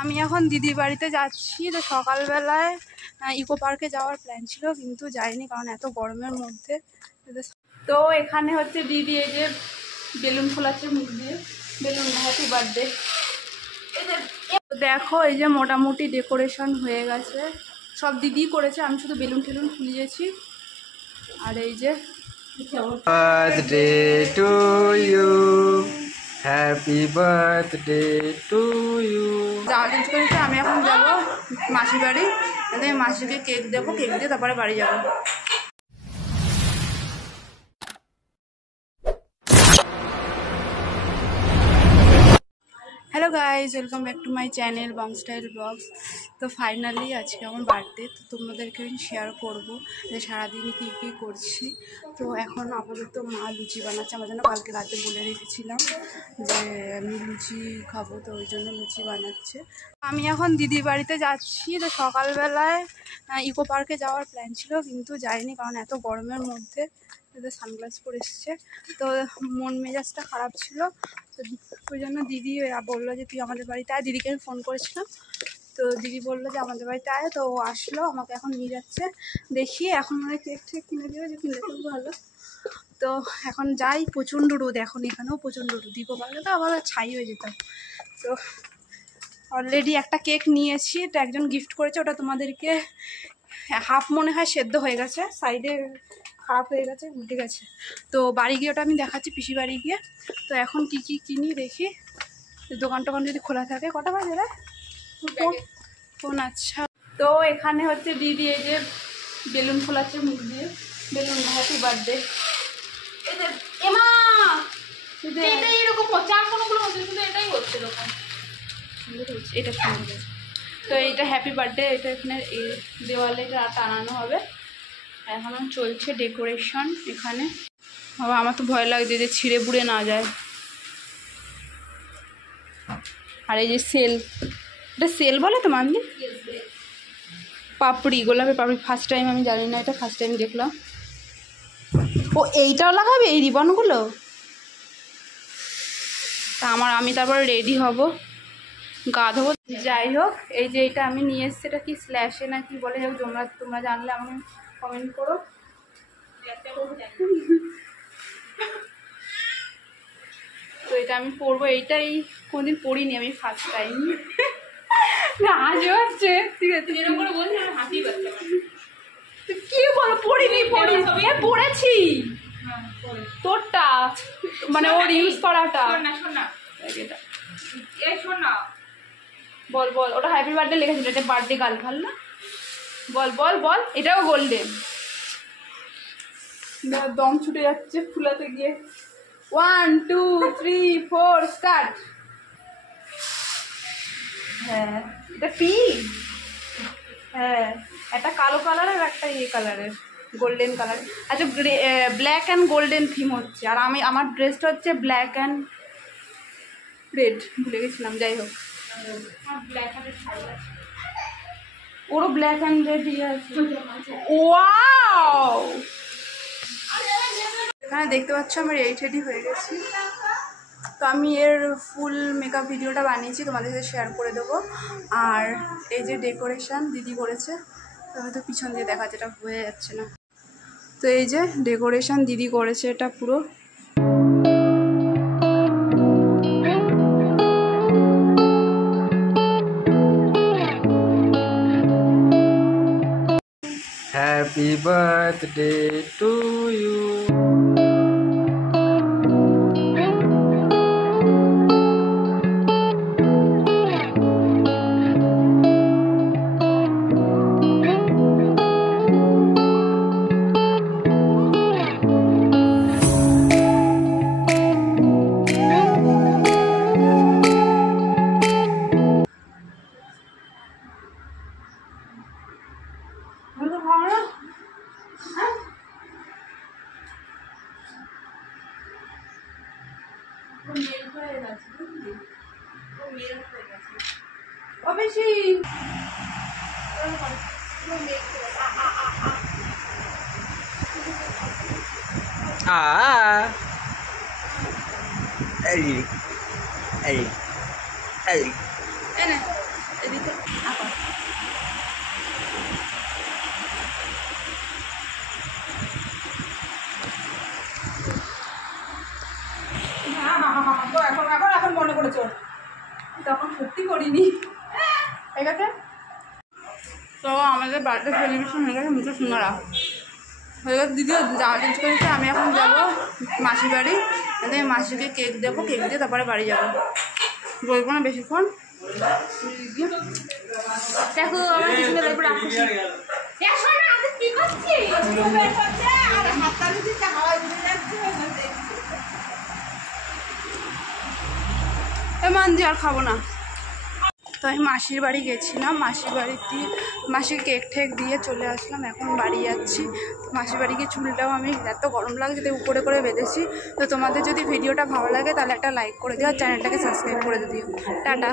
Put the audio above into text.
আমি এখন দিদির বাড়িতে যাচ্ছি। তো সকালবেলায় ইকো পার্কে যাওয়ার প্ল্যান ছিল, কিন্তু যাইনি কারণ এত গরমের মধ্যে। তো এখানে হচ্ছে দিদি এই যে বেলুন ফোলাচ্ছে মুখ দিয়ে, বেলুন হ্যাপি বার্থডে। দেখো এই যে মোটামুটি ডেকোরেশন হয়ে গেছে, সব দিদি করেছে, আমি শুধু বেলুন টেলুন ফুলিয়েছি। আর এই যে birthday to you, happy birthday to you. যাওয়া চেঞ্জ করেছে, আমি এখন যাবো মাসির বাড়ি। মাসিকে কেক দেবো, কেক দিয়ে তারপরে বাড়ি যাবো। Hello guys, welcome back to my channel Bong style blogs. তো ফাইনালি আজকে আমার বার্থডে, তো তোমাদেরকে শেয়ার করবো যে সারাদিন কী কী করছি। তো এখন আপাতত মা লুচি বানাচ্ছে, আমার জন্য কালকে রাতে বলে রেখেছিলাম যে আমি লুচি খাবো, তো ওই জন্য লুচি বানাচ্ছে। আমি এখন দিদির বাড়িতে যাচ্ছি। তো সকালবেলায় ইকো পার্কে যাওয়ার প্ল্যান ছিল, কিন্তু যাইনি কারণ এত গরমের মধ্যে। সানগ্লাস পরে এসছে, তো মন মেজাজটা খারাপ ছিল। তো ওই জন্য দিদি বললো যে তুই আমাদের বাড়িতে আয়। দিদিকে আমি ফোন করেছিলাম, তো দিদি বললো যে আমাদের বাড়িতে আয়। তো ও আসলো, আমাকে এখন নিয়ে যাচ্ছে। দেখি এখন মানে কেক ঠেক কিনে দেবে, যে কিনলে খুব ভালো। তো এখন যাই, প্রচণ্ড রোদ এখন, এখানেও প্রচণ্ড রোদ। ইকো পার্কে তো আবার ছাই হয়ে যেতাম। তো অলরেডি একটা কেক নিয়েছি, তো একজন গিফট করেছে, ওটা তোমাদেরকে হাফ মনে হয় সেদ্ধ হয়ে গেছে, সাইডে খারাপ হয়ে গেছে, উল্টে গেছে। তো বাড়ি গিয়ে ওটা আমি দেখাচ্ছি, পিসি বাড়ি গিয়ে। তো এখন কি কি কিনি দেখি, দোকান টোকান যদি খোলা থাকে। কটা বাজে রে ফোন? আচ্ছা, তো এখানে হচ্ছে দিদি এই যে বেলুন ফোলাচ্ছে মুখ দিয়ে, বেলুন হ্যাপি বার্থডে। এমা এরকম হচ্ছে, আর কোনোগুলো হচ্ছে, শুধু এটাই হচ্ছে এরকম, এটা সুন্দর। তো এইটা হ্যাপি বার্থডে, এটা এখানে এই দেওয়ালে টানানো হবে। এখন চলছে ডেকোরেশন এখানে। বাবা আমার তো ভয় লাগছে যে ছিঁড়ে বুড়ে না যায়। আর এই যে সেল, এটা সেল বলে তো মানদি, পাপড়ি, গোলাপের পাপড়ি। ফার্স্ট টাইম, আমি জানি না, এটা ফার্স্ট টাইম দেখলাম। ও এইটাও লাগাবে, এই রিবনগুলো? তা আমি তারপরে রেডি হব, গা ধোবো। যাই হোক, এই যে এটা আমি নিয়ে এসছি, এটা কি স্ল্যাশে না কি বলে, যাই হোক তোমরা জানলে আমাকে কমেন্ট করো। তো এটা আমি পরবো, এইটাই কোনদিন পরিনি, আমি ফার্স্ট টাইম। হাসি হচ্ছে, ঠিক আছে, এরকম করে বলছি হাসি পাচ্ছে। কি বলো, পড়িনি পড়েছি তোরটা, মানে ওর ইউজ করাটা। বল বল, ওটা হ্যাপি বার্থডে লেখা ছিল, এটা বার্থডে গার্ল ভাল না? বল বল বল, এটাও গোল্ডেন। দম ছুটে যাচ্ছে ফুলাতে গিয়ে। 1 2 3 4 স্টার্ট। হ্যাঁ, এটা পিঙ্ক। হ্যাঁ, একটা কালো কালারের, একটা ইয়ে কালারের, গোল্ডেন কালার। আচ্ছা, ব্ল্যাক অ্যান্ড গোল্ডেন থিম হচ্ছে। আর আমার ড্রেসটা হচ্ছে ব্ল্যাক অ্যান্ড রেড, ভুলে গেছিলাম। যাই হোক, ব্ল্যাক অ্যান্ড শাড়ি আছে, ওরও ব্ল্যাক অ্যান্ড রেড ইয়ে আছে। ওয়াও, এখানে দেখতে পাচ্ছ আমি রেডি হয়ে গেছি। তো আমি এর ফুল মেকআপ ভিডিওটা বানিয়েছি, তোমাদের সাথে শেয়ার করে দেবো। আর এই যে ডেকোরেশন দিদি করেছে, তো হয়তো পিছন দিয়ে দেখা যেটা হয়ে যাচ্ছে না। তো এই যে ডেকোরেশন দিদি করেছে, এটা পুরো। Happy birthday to you. করিনি ঠিক আছে। তো আমাদের বাড়িতে সেলিব্রেশন হয়ে গেছে, মুখে সিঙ্গারা হয়ে গেছে। দিদিও যাওয়া চেঞ্জ করেছে। আমি এখন যাবো মাসির বাড়ি, আমি মাসিকে কেক দেবো, কেক দিয়ে তারপরে বাড়ি যাবো, বলবো না বেশিক্ষণ। দেখো আমার পিছনে দেখবো রাখছি। মানজি আর খাবো না। তো আমি মাসির বাড়ি গেছিলাম, মাসির বাড়িতে মাসির কেক ঠেক দিয়ে চলে আসলাম, এখন বাড়ি যাচ্ছি। তো মাসির বাড়ি গিয়ে চুলটাও আমি এত গরম লাগছে তাই উপরে করে বেঁধেছি। তো তোমাদের যদি ভিডিওটা ভালো লাগে তাহলে একটা লাইক করে দিও আর চ্যানেলটাকে সাবস্ক্রাইব করে দিও। টাটা।